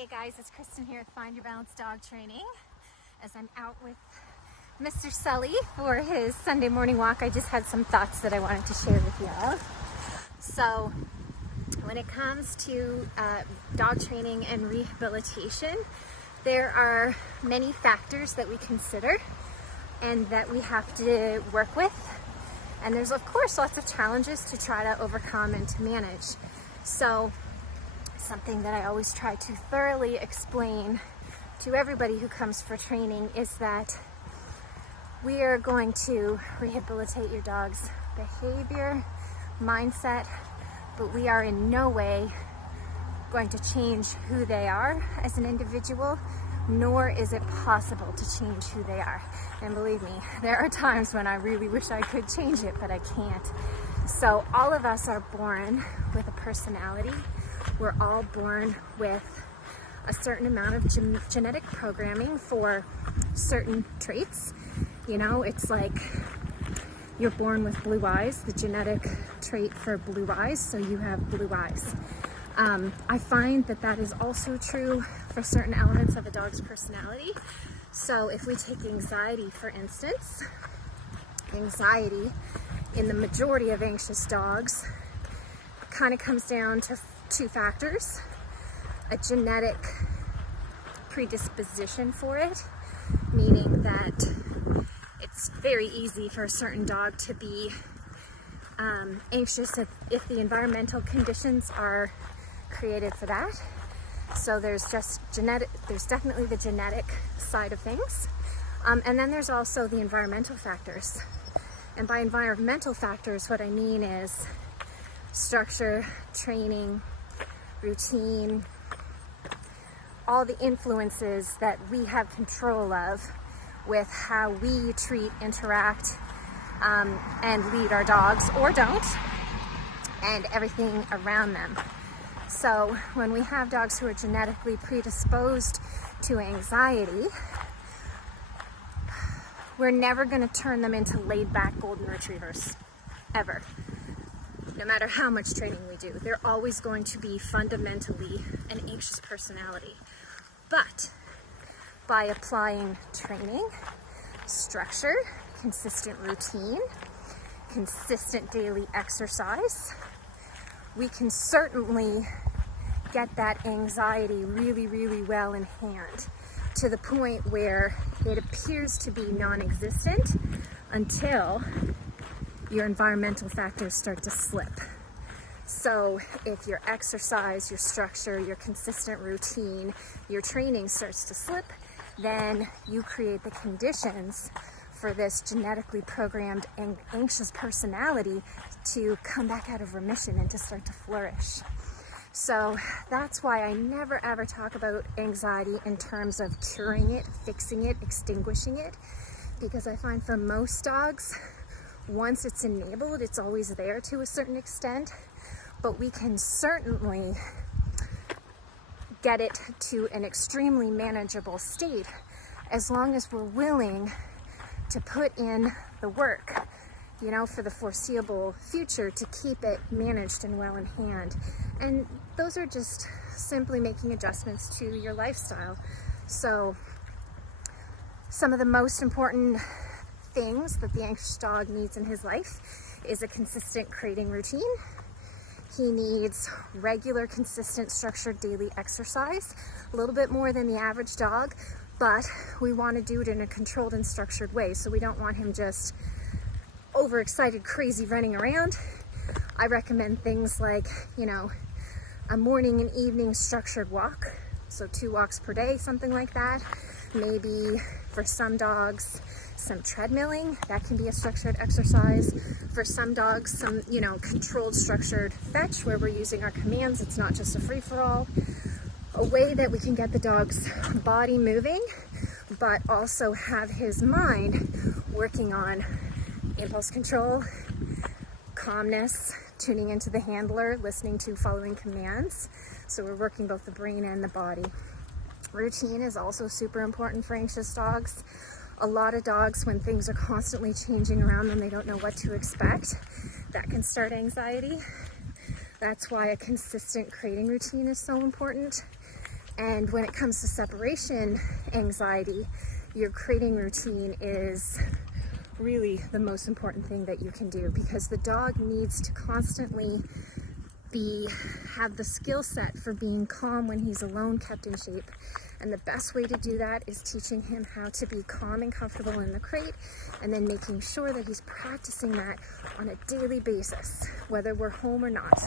Hey guys, it's Kristen here with Find Your Balance Dog Training. As I'm out with Mr. Sully for his Sunday morning walk, I just had some thoughts that I wanted to share with y'all. So, when it comes to dog training and rehabilitation, there are many factors that we consider and that we have to work with. And there's of course lots of challenges to try to overcome and to manage. So, something that I always try to thoroughly explain to everybody who comes for training is that we are going to rehabilitate your dog's behavior, mindset, but we are in no way going to change who they are as an individual, nor is it possible to change who they are. And believe me, there are times when I really wish I could change it, but I can't. So all of us are born with a personality. We're all born with a certain amount of genetic programming for certain traits. You know, it's like you're born with blue eyes, the genetic trait for blue eyes, so you have blue eyes. I find that that is also true for certain elements of a dog's personality. So if we take anxiety, for instance, anxiety in the majority of anxious dogs kind of comes down to two factors: a genetic predisposition for it, meaning that it's very easy for a certain dog to be anxious if the environmental conditions are created for that. So there's definitely the genetic side of things. And then there's also the environmental factors. And by environmental factors, what I mean is structure, training, routine, all the influences that we have control of with how we treat, interact, and lead our dogs, or don't, and everything around them. So when we have dogs who are genetically predisposed to anxiety, we're never going to turn them into laid-back golden retrievers, ever. No matter how much training we do, they're always going to be fundamentally an anxious personality. But by applying training, structure, consistent routine, consistent daily exercise, we can certainly get that anxiety really, really well in hand, to the point where it appears to be non-existent until your environmental factors start to slip. So if your exercise, your structure, your consistent routine, your training starts to slip, then you create the conditions for this genetically programmed and anxious personality to come back out of remission and to start to flourish. So that's why I never ever talk about anxiety in terms of curing it, fixing it, extinguishing it, because I find for most dogs, once it's enabled, it's always there to a certain extent, but we can certainly get it to an extremely manageable state as long as we're willing to put in the work, you know, for the foreseeable future to keep it managed and well in hand. And those are just simply making adjustments to your lifestyle. So some of the most important things that the anxious dog needs in his life is a consistent crating routine. He needs regular, consistent, structured daily exercise, a little bit more than the average dog, but we want to do it in a controlled and structured way. So we don't want him just overexcited, crazy running around. I recommend things like, you know, a morning and evening structured walk. So 2 walks per day, something like that. Maybe for some dogs, some treadmilling, that can be a structured exercise. For some dogs, some, you know, controlled structured fetch where we're using our commands. It's not just a free-for-all. A way that we can get the dog's body moving, but also have his mind working on impulse control, calmness, tuning into the handler, listening to, following commands. So we're working both the brain and the body. Routine is also super important for anxious dogs. A lot of dogs, when things are constantly changing around them, they don't know what to expect. That can start anxiety. That's why a consistent crating routine is so important. And when it comes to separation anxiety, your crating routine is really the most important thing that you can do, because the dog needs to constantly have the skill set for being calm when he's alone, kept in shape. And the best way to do that is teaching him how to be calm and comfortable in the crate, and then making sure that he's practicing that on a daily basis, whether we're home or not.